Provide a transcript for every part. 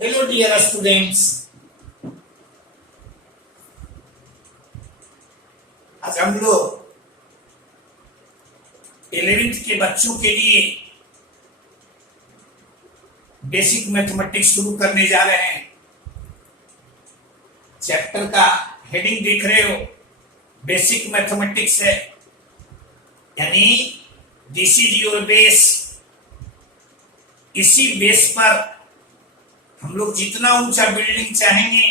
Hello dear students, आज हम लोग 11th के बच्चों के लिए बेसिक मैथमेटिक्स शुरू करने जा रहे हैं। चैप्टर का हेडिंग देख रहे हो, बेसिक मैथमेटिक्स है, यानी दिस इज योर बेस। इसी बेस पर हम लोग जितना ऊंचा बिल्डिंग चाहेंगे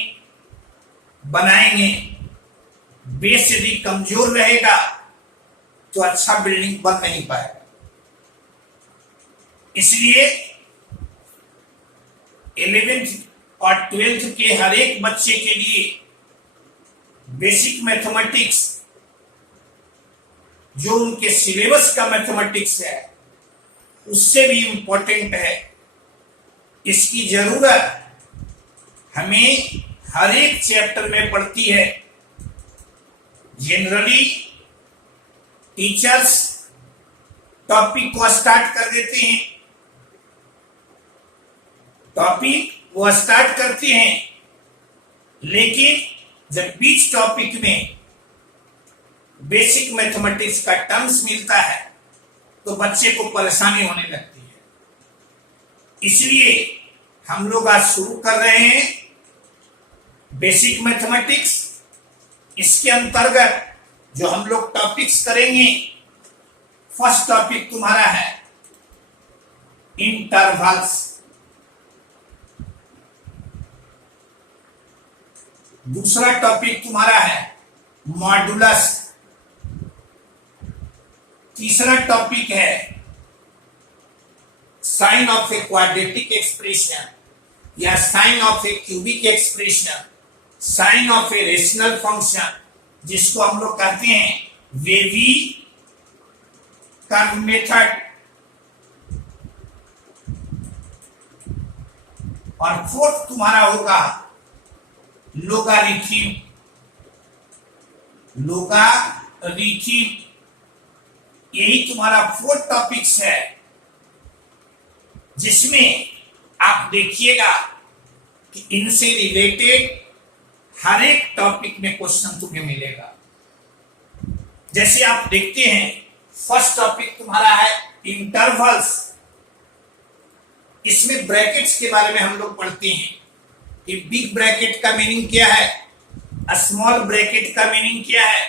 बनाएंगे। बेस यदि कमजोर रहेगा तो अच्छा बिल्डिंग बन नहीं पाएगा। इसलिए 11th और 12th के हर एक बच्चे के लिए बेसिक मैथमेटिक्स, जो उनके सिलेबस का मैथमेटिक्स है, उससे भी इंपॉर्टेंट है। इसकी जरूरत हमें हर एक चैप्टर में पड़ती है। जनरली टीचर्स टॉपिक को स्टार्ट कर देते हैं, करते हैं, लेकिन जब बीच टॉपिक में बेसिक मैथमेटिक्स का टर्म्स मिलता है तो बच्चे को परेशानी होने लगती है। इसलिए हम लोग आज शुरू कर रहे हैं बेसिक मैथमेटिक्स। इसके अंतर्गत जो हम लोग टॉपिक्स करेंगे, फर्स्ट टॉपिक तुम्हारा है इंटरवल्स, दूसरा टॉपिक तुम्हारा है मॉडुलस, तीसरा टॉपिक है sign of a quadratic expression या sign of a cubic expression, sign of a rational function, जिसको हम लोग कहते हैं वेवी कर्व मेथड, और फोर्थ तुम्हारा होगा लोगारिथम। यही तुम्हारा फोर्थ टॉपिक्स है, जिसमें आप देखिएगा कि इनसे रिलेटेड हर एक टॉपिक में क्वेश्चन तुम्हें मिलेगा। जैसे आप देखते हैं, फर्स्ट टॉपिक तुम्हारा है इंटरवल्स। इसमें ब्रैकेट्स के बारे में हम लोग पढ़ते हैं कि बिग ब्रैकेट का मीनिंग क्या है, स्मॉल ब्रैकेट का मीनिंग क्या है,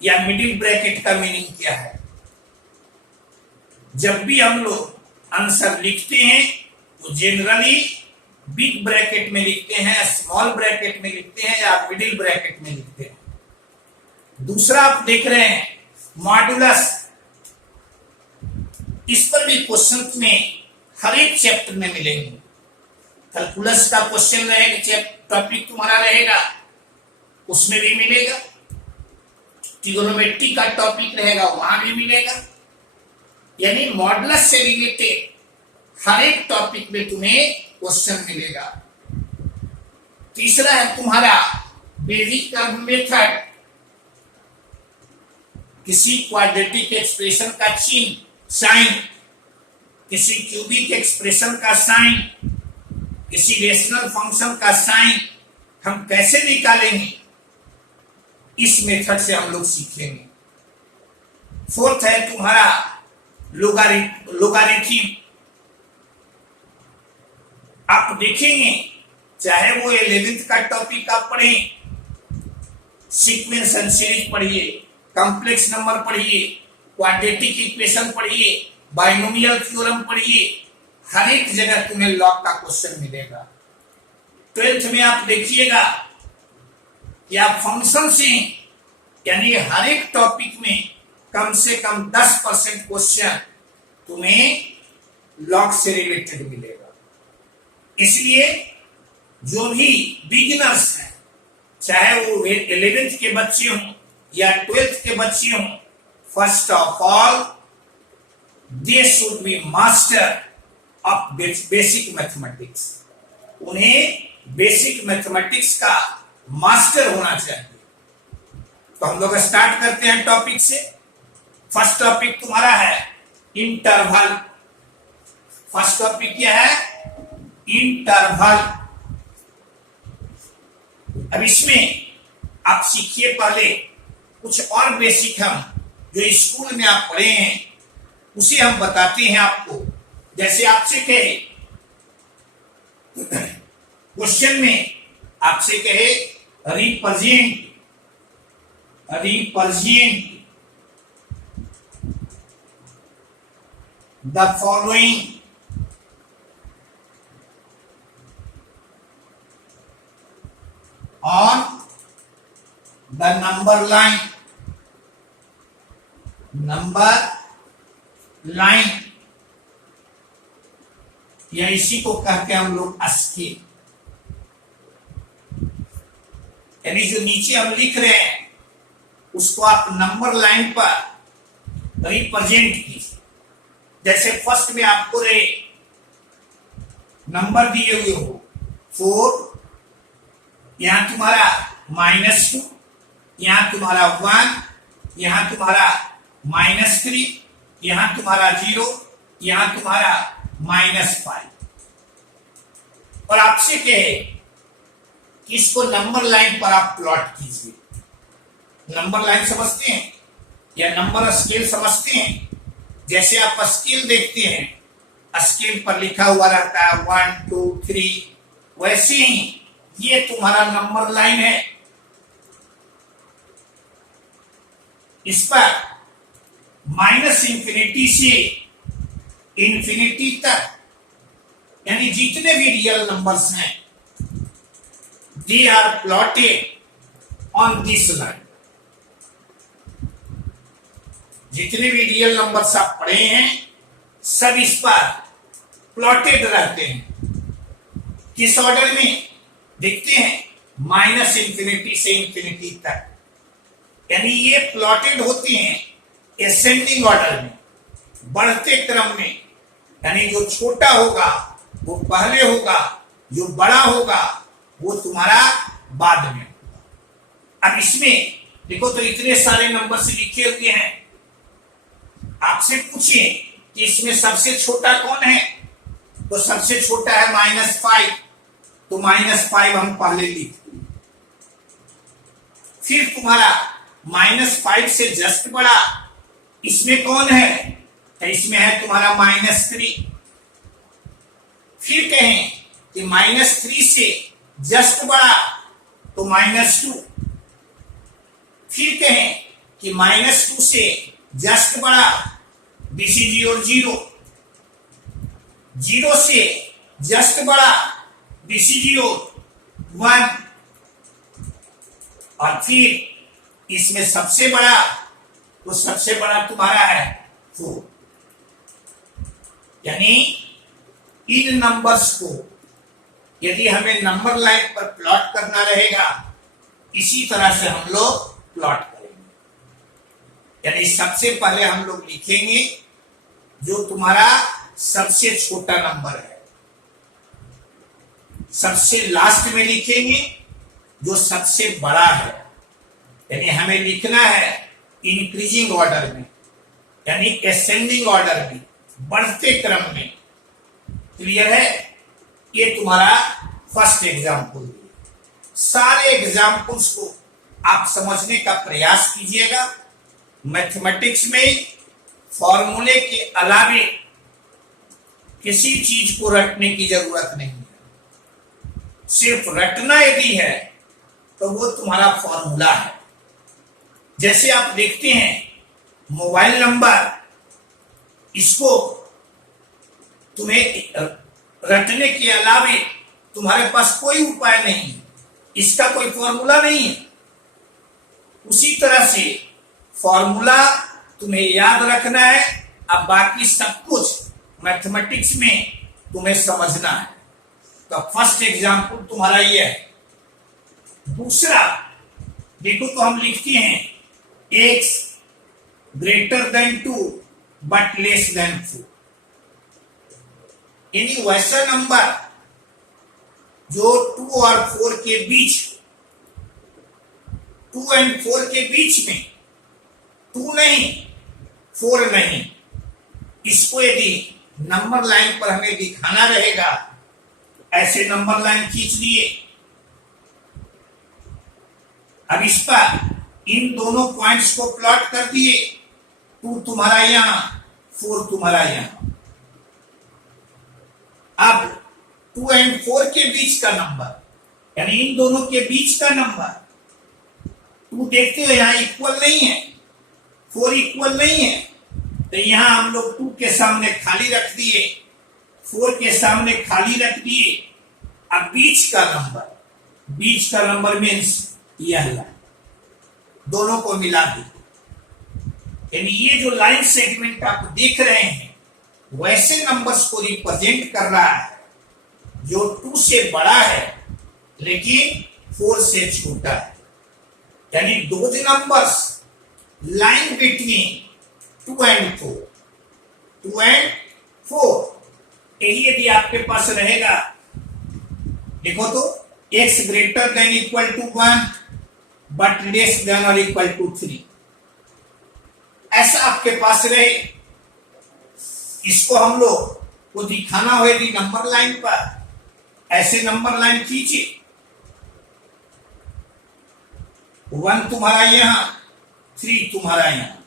या मिडिल ब्रैकेट का मीनिंग क्या है। जब भी हम लोग आंसर लिखते हैं तो जनरली बिग ब्रैकेट में लिखते हैं, स्मॉल ब्रैकेट में लिखते हैं, या मिडिल ब्रैकेट में लिखते हैं। दूसरा आप देख रहे हैं मॉडुलस। इस पर भी क्वेश्चन में हर एक चैप्टर में मिलेंगे। कैलकुलस का क्वेश्चन रहेगा, टॉपिक तुम्हारा रहेगा, उसमें भी मिलेगा। ट्रिगोनोमेट्री का टॉपिक रहेगा, वहां भी मिलेगा। यानी मॉडुलस से रिलेटेड हर एक टॉपिक में तुम्हें क्वेश्चन मिलेगा। तीसरा है तुम्हारा बेसिक कर्व मेथड। किसी क्वाड्रेटिक एक्सप्रेशन का चिन्ह, साइन, किसी क्यूबिक एक्सप्रेशन का साइन, किसी रेशनल फंक्शन का साइन हम कैसे निकालेंगे, इस मेथड से हम लोग सीखेंगे। फोर्थ है तुम्हारा लोगारिथम। आप देखेंगे, चाहे वो 11th का टॉपिक आप पढ़ें, सीक्वेंस एंड सीरीज पढ़िए, कॉम्प्लेक्स नंबर पढ़िए, क्वाड्रेटिक इक्वेशन पढ़िए, बाइनोमियल थ्योरम पढ़िए, हर एक जगह तुम्हें लॉग का क्वेश्चन मिलेगा। 12th में आप देखिएगा कि आप फंक्शन से, यानी हर एक टॉपिक में कम से कम 10% क्वेश्चन तुम्हें लॉग से रिलेटेड मिलेगा। इसलिए जो भी बिगिनर्स हैं, चाहे वो 11th के बच्चे हों या 12th के बच्चे हों, first of all they should be master of basic mathematics. उन्हें बेसिक मैथमेटिक्स का मास्टर होना चाहिए। तो हम लोग स्टार्ट करते हैं टॉपिक से। फर्स्ट टॉपिक तुम्हारा है इंटरवल। फर्स्ट टॉपिक क्या है? इंटरवल। अब इसमें आप सीखिए पहले कुछ और बेसिक, हम जो स्कूल में आप पढ़े हैं उसे हम बताते हैं आपको। जैसे आपसे कहे क्वेश्चन में, आपसे कहे represent the following on the number line, या इसी को कहते हैं हम लोग स्केल। यानी जो नीचे हम लिख रहे हैं उसको आप नंबर लाइन पर रिप्रेजेंट कीजिए। जैसे फर्स्ट में आपको रहे नंबर दिए हुए हो 4, यहां तुम्हारा -2, यहां तुम्हारा 1, यहां तुम्हारा -3, यहां तुम्हारा 0, यहां तुम्हारा -5। और आपसे कहे कि इसको नंबर लाइन पर आप प्लॉट कीजिए। नंबर लाइन समझते हैं या नंबर स्केल समझते हैं? जैसे आप स्केल देखते हैं, स्केल पर लिखा हुआ रहता है 1 2 3, वैसे ही ये तुम्हारा नंबर लाइन है। इस पर -इंफिनिटी से इंफिनिटी तक, यानी जितने भी रियल नंबर्स हैं, they are plotted on this line. जितने भी रियल नंबर्स आप पढ़े हैं सब इस पर प्लॉटेड रहते हैं। किस ऑर्डर में देखते हैं? -इंफिनिटी से इंफिनिटी तक, यानी ये प्लॉटेड होती हैं असेंडिंग ऑर्डर में, बढ़ते क्रम में। यानी जो छोटा होगा वो पहले होगा, जो बड़ा होगा वो तुम्हारा बाद में होगा। अब इसमें देखो तो इतने सारे नंबर से लिखे हुए हैं। आपसे पूछिए कि इसमें सबसे छोटा कौन है, तो सबसे छोटा है -5, तो -5 हम पहले लिख। फिर तुम्हारा -5 से जस्ट बड़ा इसमें कौन है, तो इसमें है तुम्हारा -3। फिर कहें कि -3 से जस्ट बड़ा तो -2। फिर कहें कि -2 से जस्ट बड़ा दिस इज योर 0। 0 से जस्ट बड़ा दिस इज योर 1। और फिर इसमें सबसे बड़ा, तो सबसे बड़ा तुम्हारा है 4। यानी इन नंबर्स को यदि हमें नंबर लाइन पर प्लॉट करना रहेगा, इसी तरह से हम लोग प्लॉट करेंगे। यानी सबसे पहले हम लोग लिखेंगे जो तुम्हारा सबसे छोटा नंबर है, सबसे लास्ट में लिखेंगे जो सबसे बड़ा है। यानी हमें लिखना है इंक्रीजिंग ऑर्डर में, यानी असेंडिंग ऑर्डर में, बढ़ते क्रम में। क्लियर है? ये तुम्हारा फर्स्ट एग्जाम्पल। सारे एग्जाम्पल्स को आप समझने का प्रयास कीजिएगा। मैथमेटिक्स में फॉर्मूले के अलावे किसी चीज को रटने की जरूरत नहीं है। सिर्फ रटना यदि है तो वो तुम्हारा फॉर्मूला है। जैसे आप देखते हैं मोबाइल नंबर, इसको तुम्हें रटने के अलावे तुम्हारे पास कोई उपाय नहीं है, इसका कोई फॉर्मूला नहीं है। उसी तरह से फॉर्मूला तुम्हें याद रखना है, अब बाकी सब कुछ मैथमेटिक्स में तुम्हें समझना है। तो फर्स्ट एग्जाम्पल तुम्हारा ये है। दूसरा देखो तो हम लिखते हैं x greater then 2 but less then 4। यानी वैसा नंबर जो 2 और 4 के बीच, 2 और 4 के बीच में 2 नहीं 4 नहीं, इसको यदि नंबर लाइन पर हमें दिखाना रहेगा ऐसे नंबर लाइन खींच लिए। अब इस पर इन दोनों पॉइंट्स को प्लॉट कर दिए, 2 तुम्हारा यहां, 4 तुम्हारा यहां। अब 2 और 4 के बीच का नंबर, यानी इन दोनों के बीच का नंबर 2 देखते हो यहां इक्वल नहीं है, 4 इक्वल नहीं है, तो यहां हम लोग 2 के सामने खाली रख दिए, 4 के सामने खाली रख दिए। अब बीच का नंबर मीन्स यह लाइन, दोनों को मिला दी। यानी ये जो लाइन सेगमेंट आप देख रहे हैं वैसे नंबर्स को रिप्रेजेंट कर रहा है जो 2 से बड़ा है लेकिन 4 से छोटा है। यानी दोज नंबर्स लाइन बिटवीन 2 और 4, 2 और 4, यही यदि आपके पास रहेगा, देखो तो x greater than equal to 1 but less than और इक्वल टू 3, ऐसा आपके पास रहे, इसको हम लोग को दिखाना हो यदि नंबर लाइन पर, ऐसे नंबर लाइन खींचिए, 1 तुम्हारा यहां, 3 तुम्हारा यहां।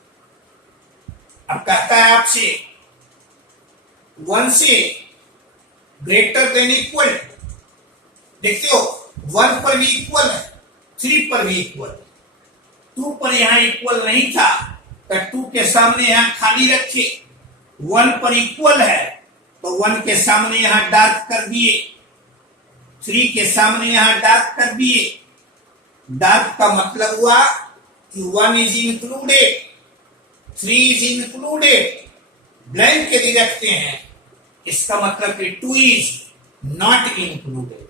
अब कहता है आपसे 1 से ग्रेटर देन इक्वल, देखते हो 1 पर भी इक्वल है, 3 पर भी इक्वल है, 2 पर यहां इक्वल नहीं था तो 2 के सामने यहां खाली रखे, 1 पर इक्वल है तो 1 के सामने यहां डार्क कर दिए, 3 के सामने यहां डार्क कर दिए। डार्क का मतलब हुआ कि 1 is included, 3 is included, blank यदि रखते हैं इसका मतलब कि 2 is not included,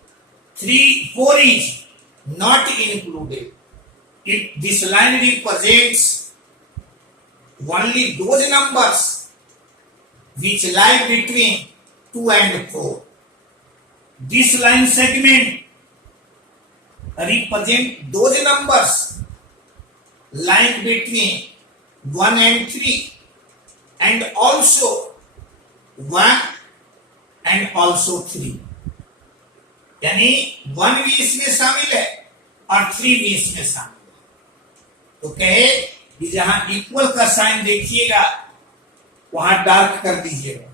4 is not included. This line represents only those numbers which lie between 2 and 4. This line segment represent those numbers lying between 1 and 3 and also 1 and also 3. यानी 1 भी इसमें शामिल है और 3 भी इसमें शामिल है। तो कहे कि जहां इक्वल का साइन देखिएगा वहां डार्क कर दीजिएगा,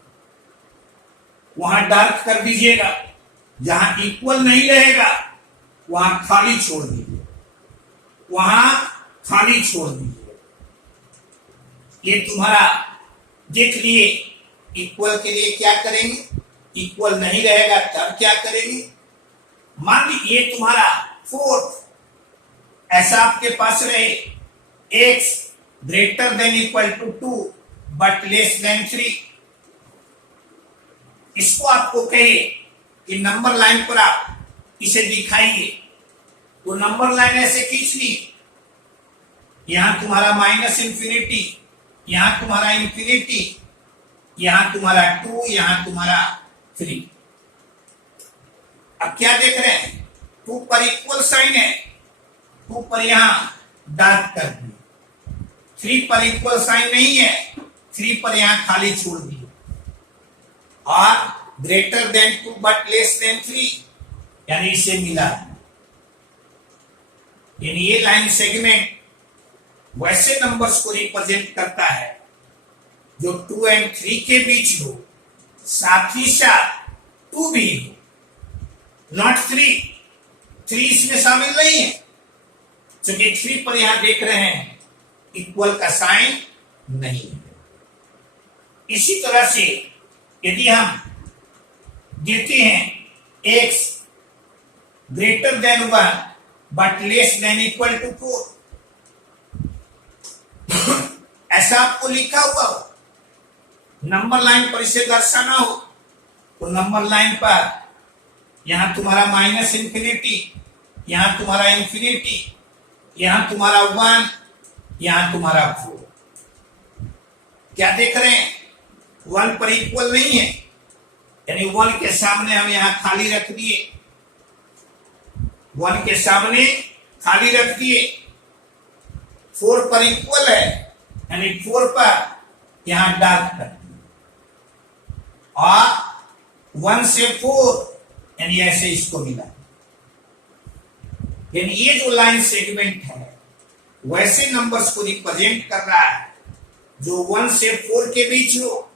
वहां डार्क कर दीजिएगा, जहां इक्वल नहीं रहेगा वहां खाली छोड़ दीजिए, वहां खाली छोड़ दीजिए। ये तुम्हारा देख लिए, इक्वल के लिए क्या करेंगे, इक्वल नहीं रहेगा तब क्या करेंगे। मान लीजिए ये तुम्हारा 4, ऐसा आपके पास रहे, x greater than equal to 2 but less than 3, इसको आपको कहे कि नंबर लाइन पर आप इसे दिखाइए, तो नंबर लाइन ऐसे खींच ली, यहां तुम्हारा माइनस इंफिनिटी, यहां तुम्हारा इंफिनिटी, यहां तुम्हारा 2, यहां तुम्हारा 3। अब क्या देख रहे हैं, 2 पर इक्वल साइन है, 2 पर यहां डार्क कर दिए, 3 पर इक्वल साइन नहीं है, 3 पर यहां खाली छोड़ दिए, और greater than 2 but less than 3 यानी इसे मिला। यानी ये लाइन सेगमेंट वैसे नंबर्स को रिप्रेजेंट करता है जो 2 और 3 के बीच हो, साथ ही साथ 2 भी हो, नॉट 3 इसमें शामिल नहीं है, क्योंकि 3 पर यहां देख रहे हैं इक्वल का साइन नहीं है। इसी तरह से यदि हम देते हैं x greater than 1 but less than equal to 4, ऐसा आपको लिखा हुआ हो, नंबर लाइन पर इसे दर्शाना हो, तो नंबर लाइन पर यहां तुम्हारा माइनस इंफिनिटी, यहां तुम्हारा इंफिनिटी, यहां तुम्हारा 1, यहां तुम्हारा 4। क्या देख रहे हैं, 1 पर इक्वल नहीं है, यानी 1 के सामने हम यहां खाली रख दिए, 1 के सामने खाली रख दिए। 4 पर इक्वल है, यानी 4 पर यहां डार्क कर दिए, और 1 से 4 यानी ऐसे इसको मिला। यानी ये जो लाइन सेगमेंट है वैसे नंबर्स को रिप्रेजेंट कर रहा है जो 1 से 4 के बीच हो,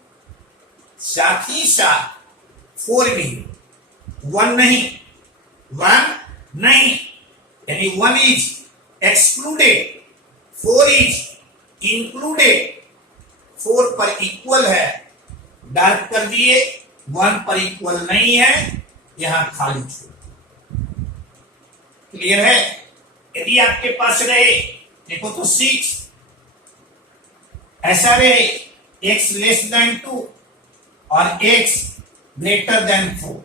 साथ ही साथ 4 भी हो। 1 नहीं, यानी 1 इज एक्सक्लूडेड, 4 इज इंक्लूडेड। 4 पर इक्वल है, डार्क कर दिए। 1 पर इक्वल नहीं है, यहां खाली छोड़। क्लियर है? यदि आपके पास रहे, देखो तो 6 ऐसा रहे, x लेस देन 2 और x ग्रेटर देन 4,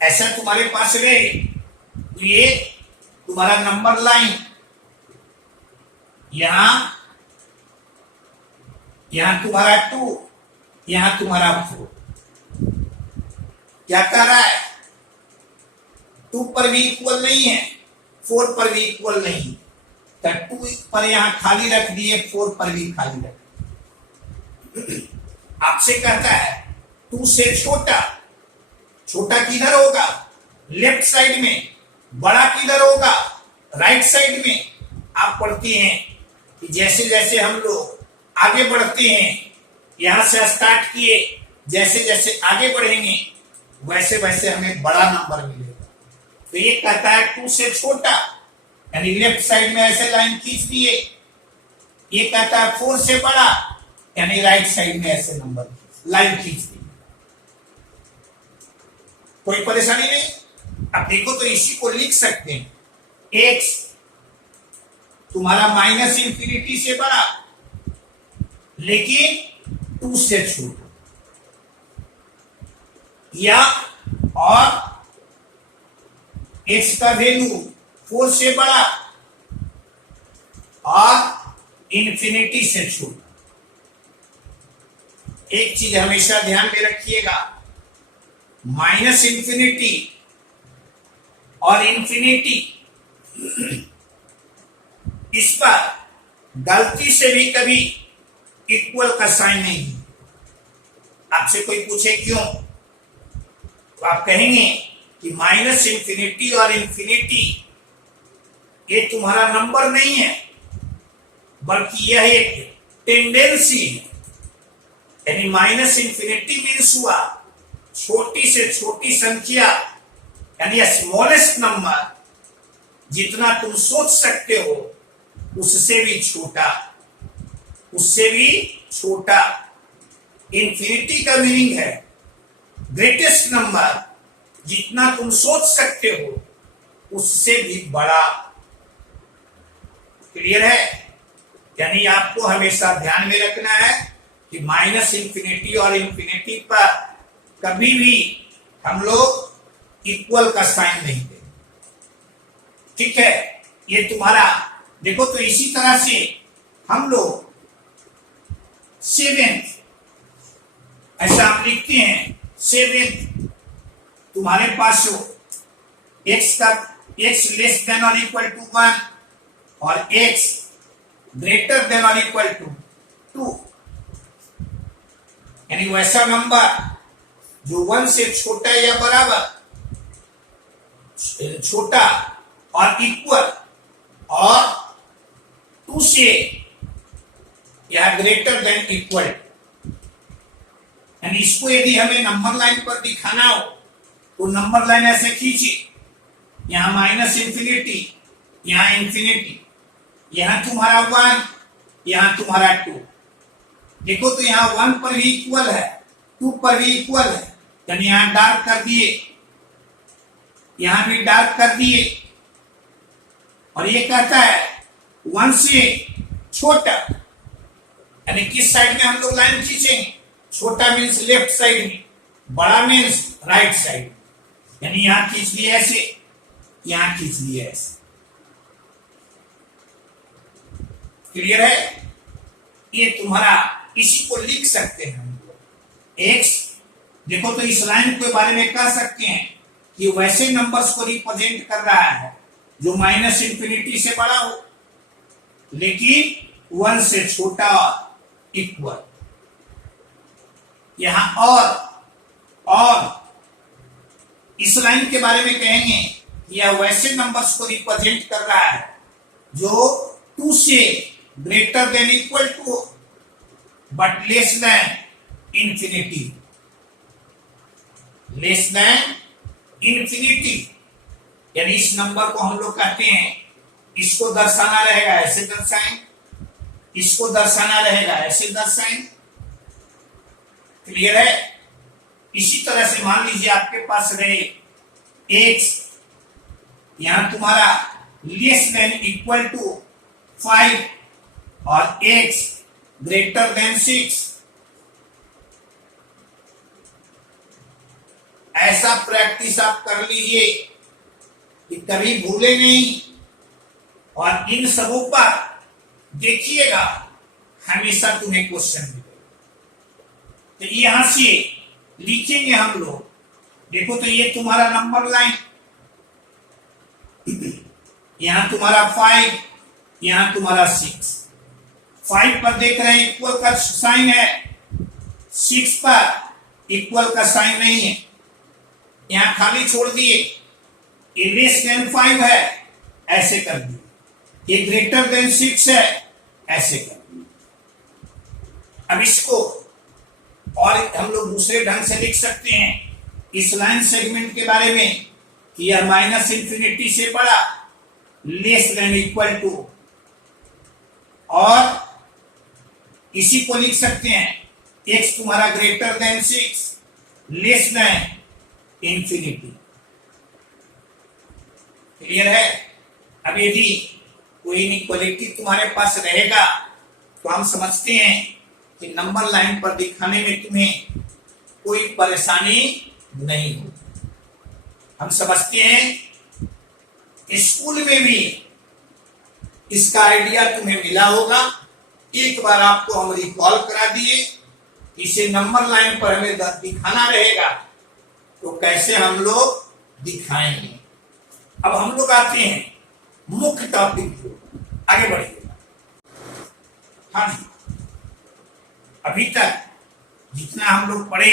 ऐसा तुम्हारे पास रहे तो ये तुम्हारा नंबर लाइन यहां तुम्हारा 2, यहां तुम्हारा 4। क्या कर रहा है? 2 पर भी इक्वल नहीं है, 4 पर भी इक्वल नहीं, तो 2 पर यहां खाली रख दिए, 4 पर भी खाली रख दिए। आपसे कहता है 2 से छोटा, छोटा किधर होगा? लेफ्ट साइड में। बड़ा किधर होगा? राइट साइड में। आप पढ़ते हैं कि जैसे जैसे हम लोग आगे बढ़ते हैं, यहां से स्टार्ट किए, जैसे जैसे आगे बढ़ेंगे वैसे वैसे हमें बड़ा नंबर मिलेगा। तो ये कहता है 2 से छोटा, यानी लेफ्ट साइड में ऐसे लाइन खींच दिए। ये कहता है 4 से बड़ा, यानी राइट साइड में ऐसे नंबर लाइन खींच दी। कोई परेशानी नहीं। अब देखो तो इसी को लिख सकते हैं, x तुम्हारा माइनस इंफिनिटी से बड़ा लेकिन 2 से छोटा, या और x का वैल्यू 4 से बड़ा और इंफिनिटी से छोटा। एक चीज हमेशा ध्यान में रखिएगा, माइनस इंफिनिटी और इंफिनिटी, इस पर गलती से भी कभी इक्वल का साइन नहीं। आपसे कोई पूछे क्यों, तो आप कहेंगे कि माइनस इंफिनिटी और इंफिनिटी ये तुम्हारा नंबर नहीं है, बल्कि यह एक टेंडेंसी है। यानी माइनस इंफिनिटी मीन्स हुआ छोटी से छोटी संख्या, यानी स्मॉलेस्ट नंबर, जितना तुम सोच सकते हो उससे भी छोटा, उससे भी छोटा। इंफिनिटी का मीनिंग है ग्रेटेस्ट नंबर, जितना तुम सोच सकते हो उससे भी बड़ा। क्लियर है? यानी आपको हमेशा ध्यान में रखना है कि माइनस इंफिनिटी और इंफिनिटी पर कभी भी हम लोग इक्वल का साइन नहीं देंगे। ठीक है? ये तुम्हारा देखो तो इसी तरह से हम लोग 7th ऐसा आप लिखते हैं, 7th तुम्हारे पास हो x लेस देन और इक्वल टू 1 और x ग्रेटर देन और इक्वल टू 2, यानी वैसा नंबर जो 1 से छोटा या बराबर, छोटा और इक्वल, और 2 से या ग्रेटर देन इक्वल। यानी इसको यदि हमें नंबर लाइन पर दिखाना हो तो नंबर लाइन ऐसे खींचिए, यहां माइनस इंफिनिटी, यहां इंफिनिटी, यहां तुम्हारा 1, यहां तुम्हारा 2। देखो तो यहां 1 पर भी इक्वल है, 2 पर भी इक्वल है, यानी यहां डार्क कर दिए, यहां भी डार्क कर दिए। और ये कहता है 1 से छोटा, यानी किस साइड में हम लोग लाइन खींचेंगे? छोटा मीन्स लेफ्ट साइड में, बड़ा मीन्स राइट साइड। यानी यहां खींच लिए ऐसे, यहां खींच लिए ऐसे। क्लियर है? ये तुम्हारा, इसी को लिख सकते हैं हम लोग x। देखो तो इस लाइन के बारे में कह सकते हैं कि वैसे नंबर्स को रिप्रेजेंट कर रहा है जो माइनस इंफिनिटी से बड़ा हो लेकिन 1 से छोटा और इक्वल। यहां और और इस लाइन के बारे में कहेंगे यह वैसे नंबर्स को रिप्रेजेंट कर रहा है जो 2 से greater than equal to but less than infinity, less than infinity. यानी इस नंबर को हम लोग कहते हैं, इसको दर्शाना रहेगा ऐसे दर्शाएं, इसको दर्शाना रहेगा ऐसे दर्शाएं। क्लियर है? इसी तरह से मान लीजिए आपके पास रहे x, यहां तुम्हारा लेस देन इक्वल टू 5 और x ग्रेटर देन 6। ऐसा प्रैक्टिस आप कर लीजिए कि कभी भूले नहीं, और इन सबों पर देखिएगा हमेशा तुम्हें क्वेश्चन मिलेगा। तो यहां से लिखेंगे हम लोग, देखो तो ये तुम्हारा नंबर लाइन, यहां तुम्हारा 5, यहां तुम्हारा 6। 5 पर देख रहे हैं इक्वल का साइन है, 6 पर इक्वल का साइन नहीं है, यहां खाली छोड़ दिए। ये लेस देन 5 है, ऐसे कर दिए। ये ग्रेटर देन 6 है, ऐसे कर दिए। अब इसको और हम लोग दूसरे ढंग से लिख सकते हैं इस लाइन सेगमेंट के बारे में कि यह माइनस इंफिनिटी से बड़ा, लेस देन इक्वल टू, और इसी को लिख सकते हैं x तुम्हारा greater than 6 less than infinity. Clear है? अब यदि कोई इनइक्वालिटी तुम्हारे पास रहेगा तो हम समझते हैं कि नंबर लाइन पर दिखाने में तुम्हें कोई परेशानी नहीं हो। हम समझते हैं स्कूल में भी इसका आइडिया तुम्हें मिला होगा। एक बार आपको हम रिकॉल करा दिए, इसे नंबर लाइन पर हमें दिखाना रहेगा तो कैसे हम लोग दिखाएंगे। अब हम लोग आते हैं मुख्य टॉपिक को, आगे बढ़िएगा। हाँ जी, अभी तक जितना हम लोग पढ़े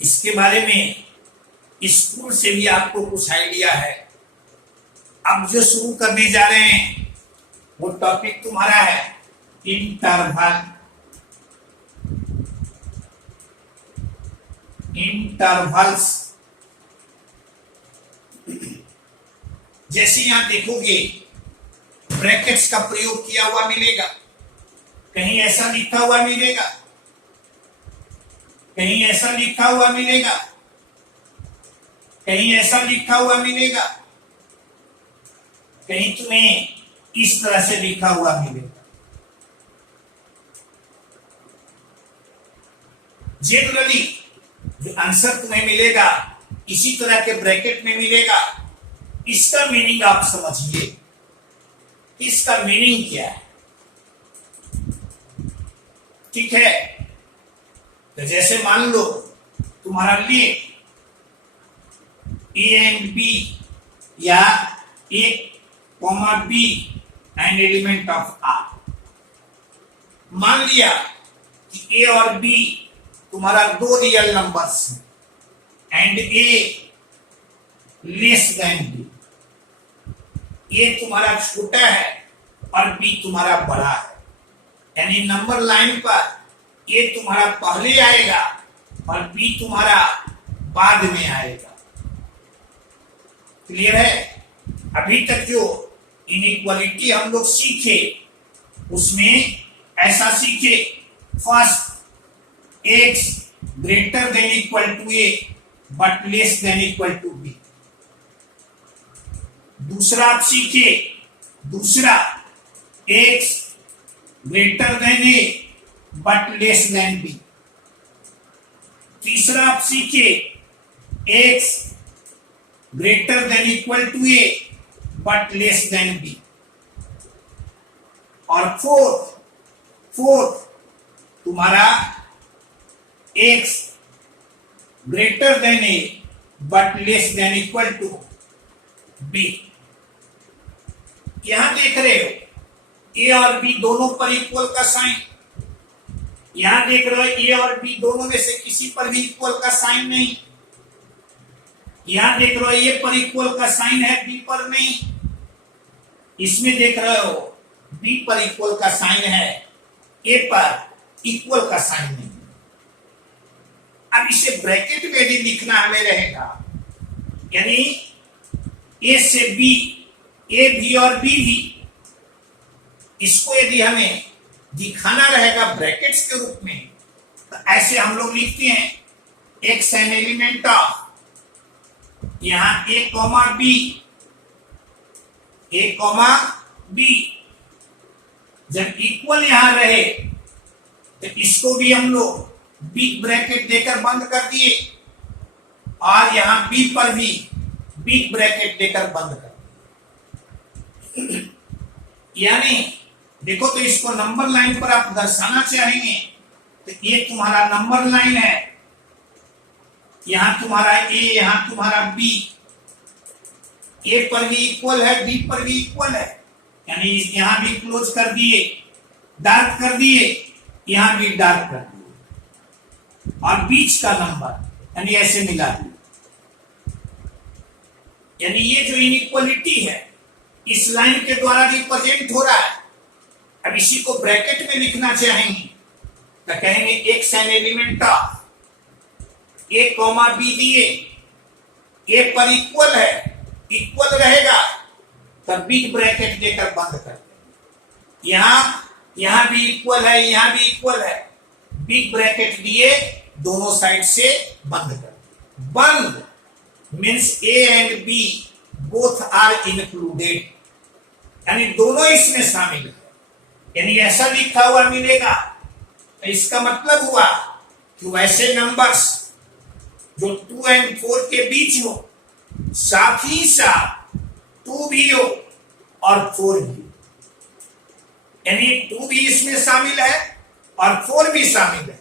इसके बारे में स्कूल से भी आपको कुछ आइडिया है। अब जो शुरू करने जा रहे हैं वो टॉपिक तुम्हारा है इंटरवल। इंटरवल्स, जैसे यहां देखोगे ब्रैकेट्स का प्रयोग किया हुआ मिलेगा, कहीं ऐसा लिखा हुआ मिलेगा, कहीं ऐसा लिखा हुआ मिलेगा, कहीं ऐसा लिखा हुआ मिलेगा, कहीं तुम्हें इस तरह से लिखा हुआ मिलेगा। जनरली जो आंसर तुम्हें मिलेगा इसी तरह के ब्रैकेट में मिलेगा। इसका मीनिंग आप समझिए, इसका मीनिंग क्या है। ठीक है, तो जैसे मान लो तुम्हारा लिए ए एंड बी या A comma B and element of R. मान लिया कि ए और बी तुम्हारा 2 रियल नंबर्स हैं and A less than B. A तुम्हारा छोटा है और बी तुम्हारा बड़ा है, यानी नंबर लाइन पर ए तुम्हारा पहले आएगा और बी तुम्हारा बाद में आएगा। क्लियर है? अभी तक जो इनइक्वालिटी हम लोग सीखे उसमें ऐसा सीखे, first x greater than equal to A but less than equal to B. दूसरा आप सीखे, दूसरा x greater than A but less than B. तीसरा आप सीखे x greater than equal to A but less than B. और fourth तुम्हारा x greater than A but less than equal to B. यहां देख रहे हो ए और बी दोनों पर इक्वल का साइन, यहां देख रहे हो ए और बी दोनों में से किसी पर भी इक्वल का साइन नहीं। यहां देख रहे हो ए पर इक्वल का साइन है, बी पर नहीं। इसमें देख रहे हो बी पर इक्वल का साइन है, ए पर इक्वल का साइन नहीं। अब इसे ब्रैकेट में भी लिखना हमें रहेगा, यानी ए से बी, ए भी और बी भी, इसको यदि हमें दिखाना रहेगा ब्रैकेट्स के रूप में, तो ऐसे हम लोग लिखते हैं एक्स एन एलिमेंट ऑफ, यहां ए कॉमा बी, ए कॉमा बी। जब इक्वल यहां रहे तो इसको भी हम लोग बिग ब्रैकेट देकर बंद कर दिए, और यहां बी पर भी बिग ब्रैकेट देकर बंद कर दिए। यानी देखो, तो इसको नंबर लाइन पर आप दर्शाना चाहेंगे तो ये तुम्हारा नंबर लाइन है, यहां तुम्हारा ए, यहां तुम्हारा बी, ए पर भी इक्वल है, बी पर भी इक्वल है, यानी यहां भी क्लोज कर दिए, डार्क कर दिए, यहां भी डार्क कर दिए, और बीच का नंबर यानी ऐसे मिला दिए। यानी ये जो इनइक्वालिटी है इस लाइन के द्वारा रिप्रेजेंट हो रहा है। अब इसी को ब्रैकेट में लिखना चाहेंगे तो कहेंगे X an element of A comma B दिए, ए पर इक्वल है, इक्वल रहेगा तब बिग ब्रैकेट देकर बंद कर देंगे। यहां भी इक्वल है, यहां भी इक्वल है, बिग ब्रैकेट दिए, दोनों साइड से बंद कर देंगे। बंद means A and B both are included, यानी दोनों इसमें शामिल है। यानी ऐसा लिखा हुआ मिलेगा तो इसका मतलब हुआ कि वैसे नंबर्स जो 2 एंड 4 के बीच हो, साथ ही साथ 2 भी हो और 4 भी, यानी 2 भी इसमें शामिल है और 4 भी शामिल है,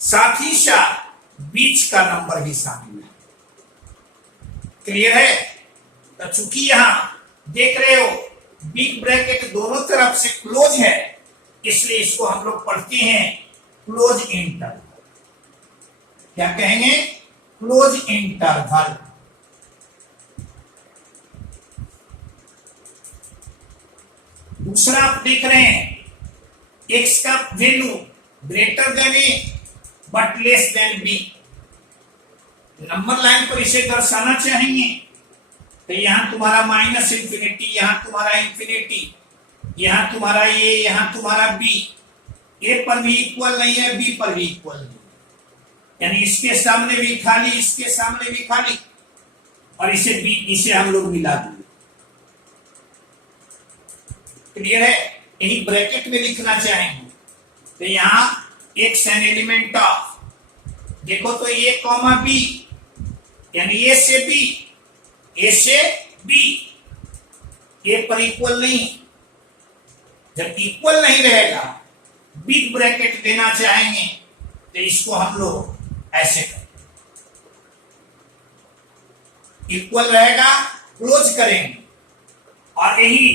साथ ही साथ बीच का नंबर भी शामिल है। क्लियर है? तो चूंकि यहां देख रहे हो बिग ब्रैकेट दोनों तरफ से क्लोज है, इसलिए इसको हम लोग पढ़ते हैं क्लोज इंटरवल। क्या कहेंगे? Close interval. दूसरा आप देख रहे हैं एक्स का value greater than A but less than B. Number line पर इसे दर्शाना चाहेंगे तो यहां तुम्हारा माइनस इंफिनिटी, यहां तुम्हारा इंफिनिटी, यहां तुम्हारा ए, यहां तुम्हारा बी। ए पर भी इक्वल नहीं है, बी पर भी इक्वल नहीं है, यानी इसके सामने भी खाली, इसके सामने भी खाली, और इसे हम लोग मिला दिए। क्लियर है? यही ब्रैकेट में लिखना चाहेंगे तो यहां एक्स एन एलिमेंट ऑफ, देखो तो ए कॉमा बी, यानी ए से बी, ए से बी, ए पर इक्वल नहीं। जब इक्वल नहीं रहेगा, बिग ब्रैकेट देना चाहेंगे तो इसको हम लोग ऐसे करें, इक्वल रहेगा क्लोज करेंगे, और यही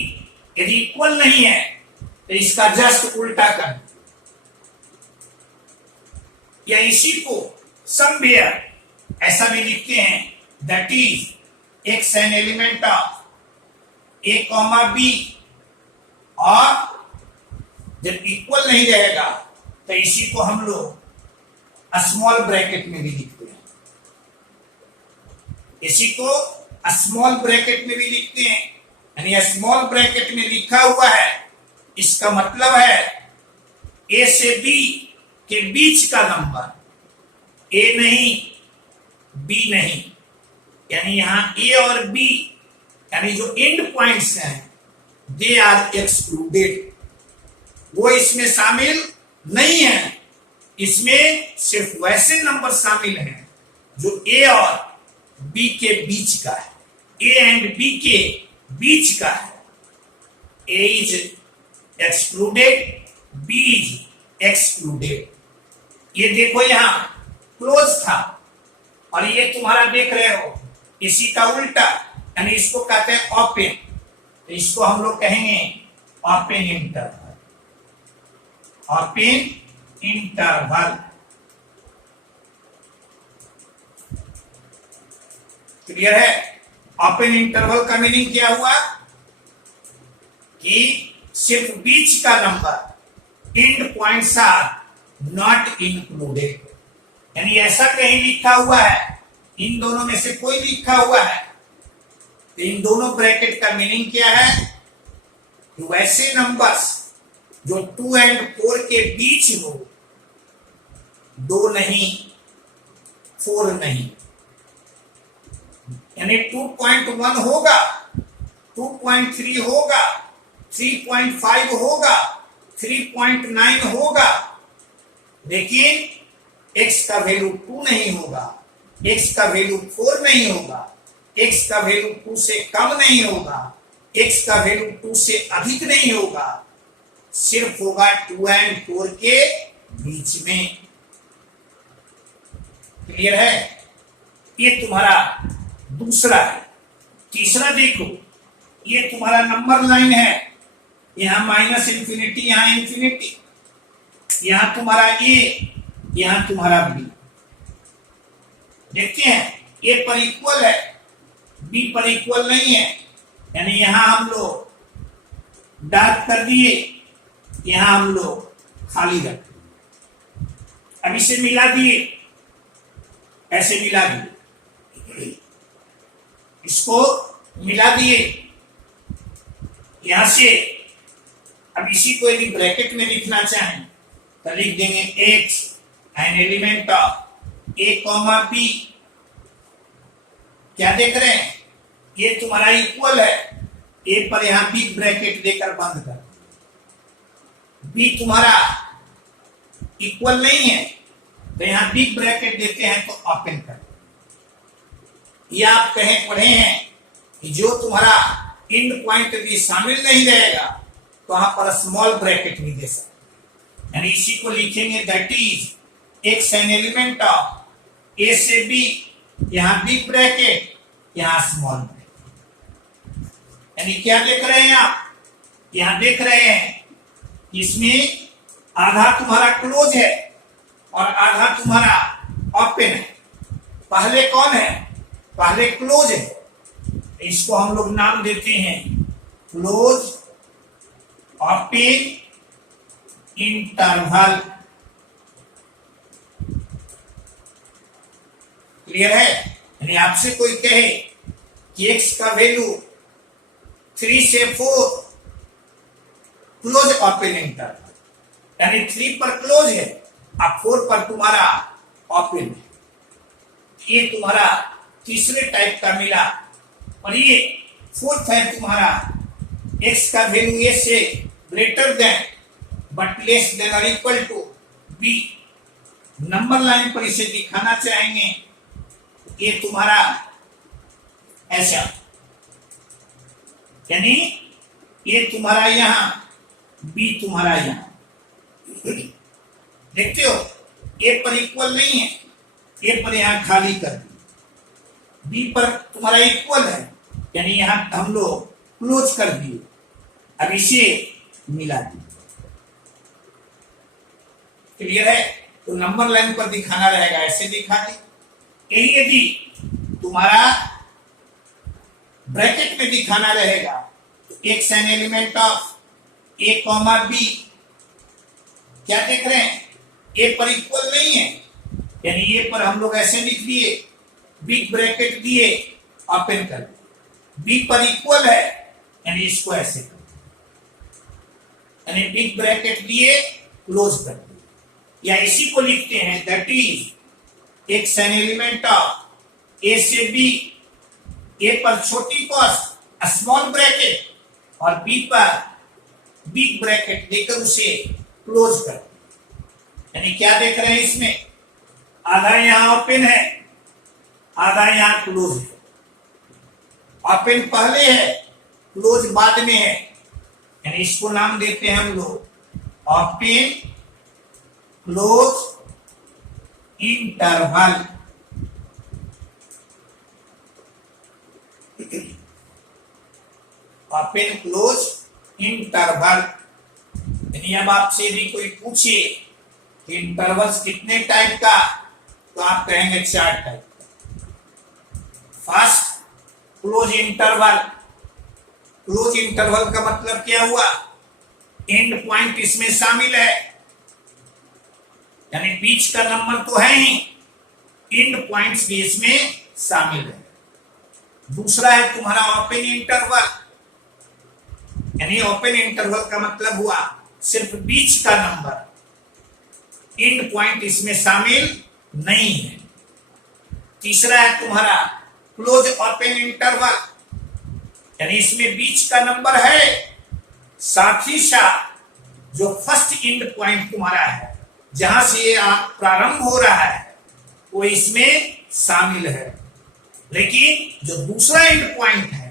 यदि इक्वल नहीं है तो इसका जस्ट उल्टा कर, या इसी को समवेयर ऐसा भी लिखते हैं, that is X an element of A comma B, और जब इक्वल नहीं रहेगा तो इसी को हम लोग स्मॉल ब्रैकेट में भी लिखते हैं, इसी को स्मॉल ब्रैकेट में भी लिखते हैं। यानी स्मॉल ब्रैकेट में लिखा हुआ है, इसका मतलब है ए से बी के बीच का नंबर, ए नहीं बी नहीं, यानी यहां ए और बी यानी जो एंड पॉइंट्स हैं दे आर एक्सक्लूडेड, वो इसमें शामिल नहीं है। इसमें सिर्फ वैसे नंबर शामिल हैं जो ए और बी के बीच का है, ए एंड बी के बीच का है। A is excluded, B is excluded. ये देखो यहां क्लोज था, और ये तुम्हारा देख रहे हो इसी का उल्टा, यानी इसको कहते हैं ओपन, तो इसको हम लोग कहेंगे open interval, open interval. Clear है? ओपन इंटरवल का मीनिंग क्या हुआ कि सिर्फ बीच का number, end points are not included, यानी ऐसा कहीं लिखा हुआ है, इन दोनों में से कोई लिखा हुआ है, तो इन दोनों ब्रैकेट का मीनिंग क्या है कि वैसे नंबर्स जो 2 और 4 के बीच हो, 2 नहीं 4 नहीं, यानी 2.1 होगा, 2.3 होगा, 3.5 होगा, 3.9 होगा, लेकिन x का वैल्यू 2 नहीं होगा, x का वैल्यू 4 नहीं होगा, x का वैल्यू 2 से कम नहीं होगा, x का वैल्यू 2 से अधिक नहीं होगा, सिर्फ होगा 2 और 4 के बीच में। क्लियर है? ये तुम्हारा दूसरा है। तीसरा देखो, ये तुम्हारा नंबर लाइन है, यहां माइनस इंफिनिटी, यहां इंफिनिटी, यहां तुम्हारा ए, यहां तुम्हारा बी। देखते हैं, ए पर इक्वल है, बी पर इक्वल नहीं है, यानी यहां हम लोग डार्क कर दिए, यहां हम लोग खाली रखे। अब इसे मिला दिए, ऐसे मिला दिए, इसको मिला दिए यहां से। अब इसी को यदि ब्रैकेट में लिखना चाहें तो लिख देंगे x N element of a comma b। क्या देख रहे हैं? ये तुम्हारा इक्वल है, a पर यहां बिग ब्रैकेट देकर बंद कर, b तुम्हारा इक्वल नहीं है तो यहां बिग ब्रैकेट देते हैं तो ओपन कर। ये आप कहीं पढ़े हैं कि जो तुम्हारा एंड पॉइंट भी शामिल नहीं रहेगा तो वहां पर स्मॉल ब्रैकेट भी दे सकते, यानी इसी को लिखेंगे that is X an element of A से बी, यहां बिग ब्रैकेट, यहां स्मॉल ब्रैकेट। यानी क्या देख रहे हैं आप? यहां देख रहे हैं इसमें आधा तुम्हारा क्लोज है और आधा तुम्हारा ओपन है। पहले कौन है? पहले क्लोज है, इसको हम लोग नाम देते हैं क्लोज ओपन इंटरवल। क्लियर है? यानी आपसे कोई कहे कि x का वैल्यू 3 से 4 क्लोज ओपन इंटरवल, यानी 3 पर क्लोज है और 4 पर तुम्हारा ओपन है। ये तुम्हारा तीसरे टाइप का मिला। और ये फोर्थ है तुम्हारा x का वैल्यू a से greater than but less than और equal to b। Number line पर इसे दिखाना चाहेंगे, ये तुम्हारा ऐसा, यानी ये तुम्हारा यहां, b तुम्हारा यहां। देखते हो a पर इक्वल नहीं है, a पर यहां खाली कर दी, b पर तुम्हारा इक्वल है, यानी यहां हम लोग क्लोज कर दिए। अब इसे मिला दिए। क्लियर है? तो नंबर लाइन पर दिखाना रहेगा, ऐसे दिखा दी। यही यदि तुम्हारा ब्रैकेट में दिखाना रहेगा तो X an element of A comma B. क्या देख रहे हैं? ए पर इक्वल नहीं है, यानी ए पर हम लोग ऐसे लिख दिए, बिग ब्रैकेट दिए, ओपन कर दिए। बी पर इक्वल है, यानी इसको ऐसे कर, यानी बिग ब्रैकेट दिए, क्लोज कर दिए। या इसी को लिखते हैं that is X an element of A से बी, ए पर छोटी कॉस्ट स्मॉल ब्रैकेट और बी पर बिग ब्रैकेट देकर उसे क्लोज कर, यानी क्या देख रहे हैं इसमें? आधा यहां ओपन है, आधा यहां क्लोज है। ओपन पहले है, क्लोज बाद में है, यानी इसको नाम देते हैं हम लोग open close interval. Open close interval. यानी अब आपसे यदि कोई पूछे इंटरवल्स कितने टाइप का, तो आप कहेंगे 4 टाइप का। First, close interval. Close interval का मतलब क्या हुआ, एंड पॉइंट इसमें शामिल है, यानी बीच का नंबर तो है ही, एंड पॉइंट्स भी इसमें शामिल है। दूसरा है तुम्हारा ओपन इंटरवल, यानी ओपन इंटरवल का मतलब हुआ सिर्फ बीच का नंबर, एंड पॉइंट इसमें शामिल नहीं है। तीसरा है तुम्हारा क्लोज ओपन इंटरवल, यानी इसमें बीच का नंबर है, साथ ही साथ जो फर्स्ट एंड पॉइंट तुम्हारा है, जहां से ये प्रारंभ हो रहा है, वो इसमें शामिल है। लेकिन जो दूसरा एंड पॉइंट है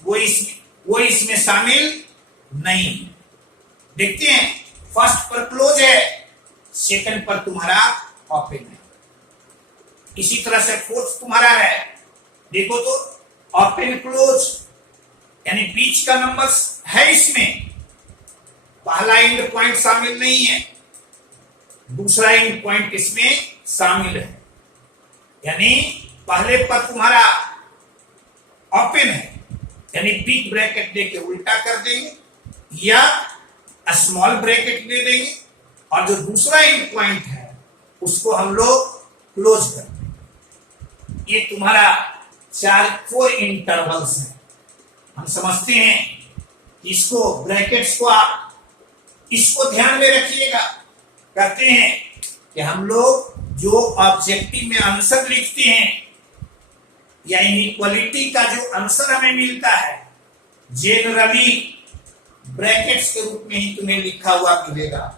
वो इसमें शामिल नहीं है। देखते हैं, फर्स्ट पर क्लोज है, सेकंड पर तुम्हारा ओपन है। इसी तरह से फोर्थ तुम्हारा है, देखो तो ओपन क्लोज, यानी बीच का नंबर है, इसमें पहला एंड पॉइंट शामिल नहीं है, दूसरा एंड पॉइंट इसमें शामिल है, यानी पहले पर तुम्हारा ओपन है, यानी बिग ब्रैकेट देके उल्टा कर देंगे या स्मॉल ब्रैकेट दे देंगे, और जो दूसरा एंड पॉइंट है उसको हम लोग क्लोज कर देंगे। ये तुम्हारा 4 इंटरवल्स है। हम समझते हैं कि इसको ब्रैकेट्स को आप इसको ध्यान में रखिएगा। कहते हैं कि हम लोग जो ऑब्जेक्टिव में आंसर लिखते हैं या इनइक्वालिटी का जो आंसर हमें मिलता है, जनरली ब्रैकेट्स के रूप में ही तुम्हें लिखा हुआ मिलेगा।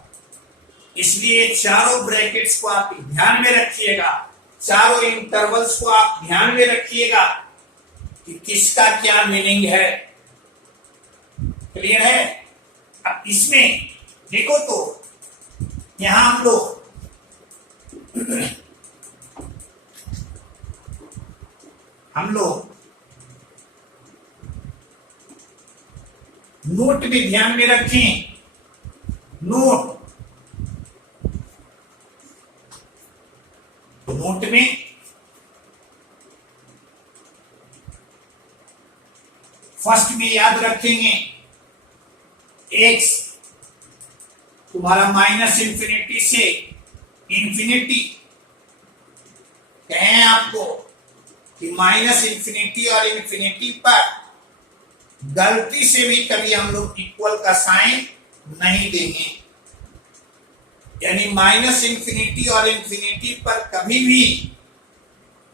इसलिए चारों ब्रैकेट्स को आप ध्यान में रखिएगा, चारों इंटरवल्स को आप ध्यान में रखिएगा कि किसका क्या मीनिंग है। क्लियर है? अब इसमें देखो तो यहां हम लोग नोट में ध्यान में रखें। नोट में फर्स्ट में याद रखेंगे x तुम्हारा -इंफिनिटी से इंफिनिटी। कहें आपको कि -इंफिनिटी और इंफिनिटी पर गलती से भी कभी हम लोग इक्वल का साइन नहीं देंगे, यानी -इंफिनिटी और इंफिनिटी पर कभी भी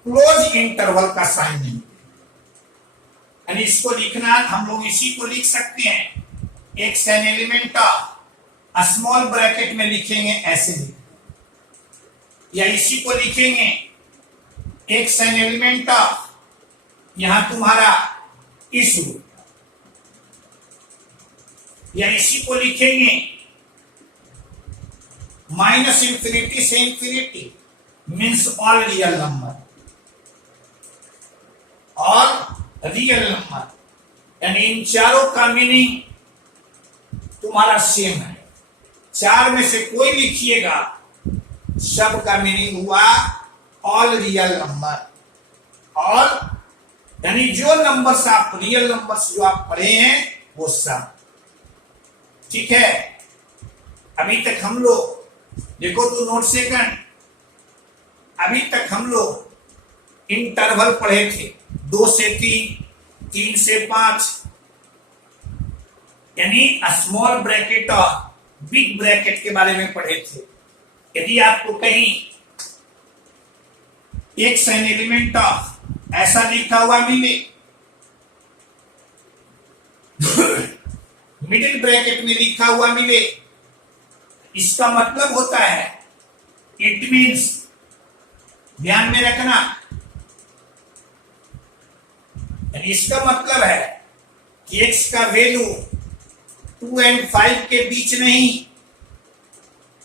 क्लोज इंटरवल का साइन नहीं, यानी इसको लिखना हम लोग इसी को लिख सकते हैं, x an element of small bracket में लिखेंगे ऐसे लिखेंगे, या इसी को लिखेंगे एक्स एन एलिमेंट ऑफ, यहां तुम्हारा इस रूप, या इसी को लिखेंगे -इंफिनिटी से infinity means all real number, और रियल नंबर, यानी इन चारों का मीनिंग तुम्हारा सेम है। 4 में से कोई लिखिएगा, सब का मीनिंग हुआ ऑल रियल नंबर, और यानी जो नंबर्स आप रियल नंबर्स जो आप पढ़े हैं वो सब ठीक है। अभी तक हम लोग देखो तो नोट सेकंड, अभी तक हम लोग इंटरवल पढ़े थे 2 से 3, 3 से 5, यानी स्मॉल ब्रैकेट और बिग ब्रैकेट के बारे में पढ़े थे। यदि आपको कहीं एक्स एन एलिमेंट ऑफ ऐसा लिखा हुआ मिले, मिडिल ब्रैकेट में लिखा हुआ मिले, इसका मतलब होता है, इट मीन्स, ध्यान में रखना, इसका मतलब है कि x का वैल्यू 2 और 5 के बीच नहीं,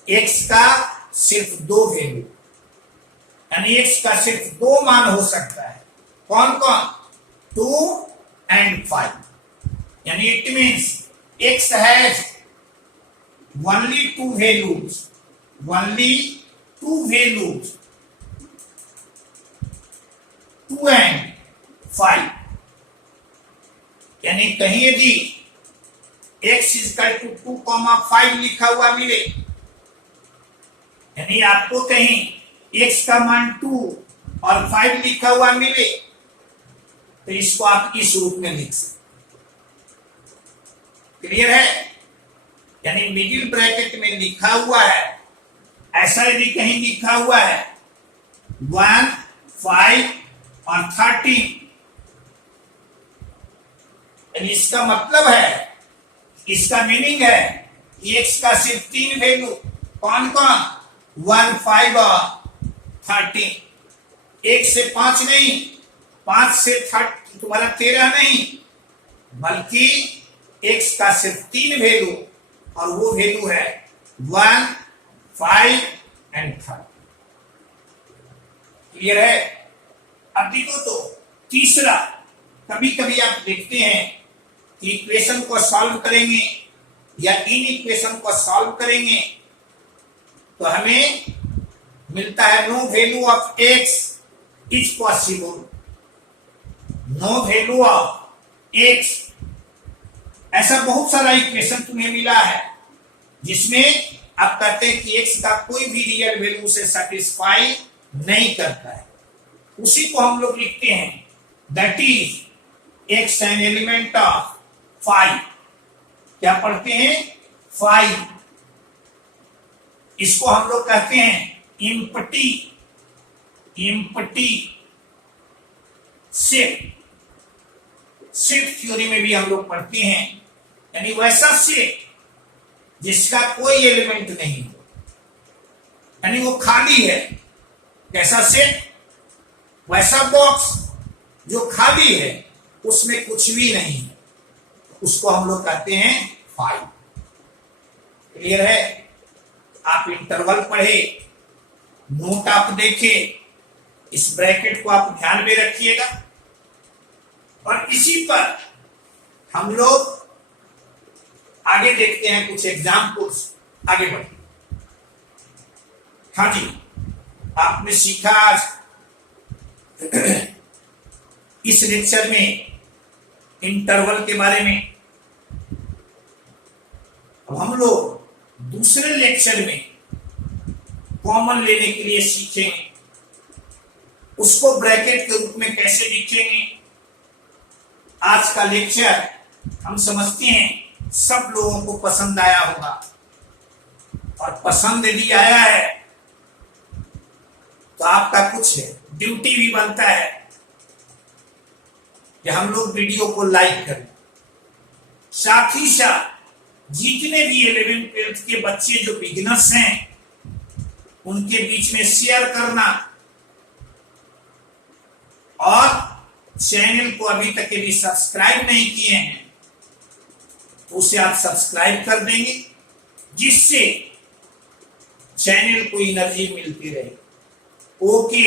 x का सिर्फ 2 वैल्यू, यानी x का सिर्फ 2 मान हो सकता है। कौन कौन? 2 और 5, यानी it means x has only 2 values, only two values 2 and 5, यानी कहीं यदि x इक्वल टू 2,5 लिखा हुआ मिले, यानी आपको कहीं x का मान 2 और 5 लिखा हुआ मिले, तो इसको आप इस रूप में लिख सकते। क्लियर है? यानी मिडिल ब्रैकेट में लिखा हुआ है, ऐसा यदि कहीं लिखा हुआ है 1, 5 और 13, यानी इसका मतलब है, इसका मीनिंग है कि x का सिर्फ 3 वैल्यू, कौन कौन? 1, 5 और 13। 1 से 5 नहीं, 5 से 13 नहीं, बल्कि x का सिर्फ 3 वैल्यू, और वो वैल्यू है 1, 5 एंड 13। क्लियर है? अब देखो तो तीसरा, कभी कभी आप देखते हैं कि इक्वेशन को सॉल्व करेंगे या इन इक्वेशन को सॉल्व करेंगे तो हमें मिलता है no value of x is possible, no value of x। ऐसा बहुत सारा इक्वेशन तुम्हें मिला है जिसमें आप कहते हैं कि x का कोई भी रियल वैल्यू से सेटिस्फाई नहीं करता है। उसी को हम लोग लिखते हैं that is x N element of 5। क्या पढ़ते हैं? 5। इसको हम लोग कहते हैं इम्पटी सेट। सेट थ्योरी में भी हम लोग पढ़ते हैं, यानी वैसा सेट जिसका कोई एलिमेंट नहीं हो, यानी वो खाली है। कैसा सेट? वैसा बॉक्स जो खाली है, उसमें कुछ भी नहीं है, उसको हम लोग कहते हैं 5। क्लियर है? आप इंटरवल पढ़े, नोट आप देखे, इस ब्रैकेट को आप ध्यान में रखिएगा, और इसी पर हम लोग आगे देखते हैं कुछ एग्जाम्पल्स। आगे बढ़िए। हाँ जी, आपने सीखा आज इस लेक्चर में इंटरवल के बारे में। अब हम लोग दूसरे लेक्चर में कॉमन लेने के लिए सीखेंगे, उसको ब्रैकेट के रूप में कैसे लिखेंगे। आज का लेक्चर हम समझते हैं सब लोगों को पसंद आया होगा, और पसंद यदि आया है तो आपका कुछ ड्यूटी भी बनता है कि हम लोग वीडियो को लाइक करें, साथ ही साथ जितने भी 11th 12th के बच्चे जो बिगिनर्स हैं उनके बीच में शेयर करना, और चैनल को अभी तक यदि सब्सक्राइब नहीं किए हैं तो उसे आप सब्सक्राइब कर देंगे, जिससे चैनल को एनर्जी मिलती रहे। ओके।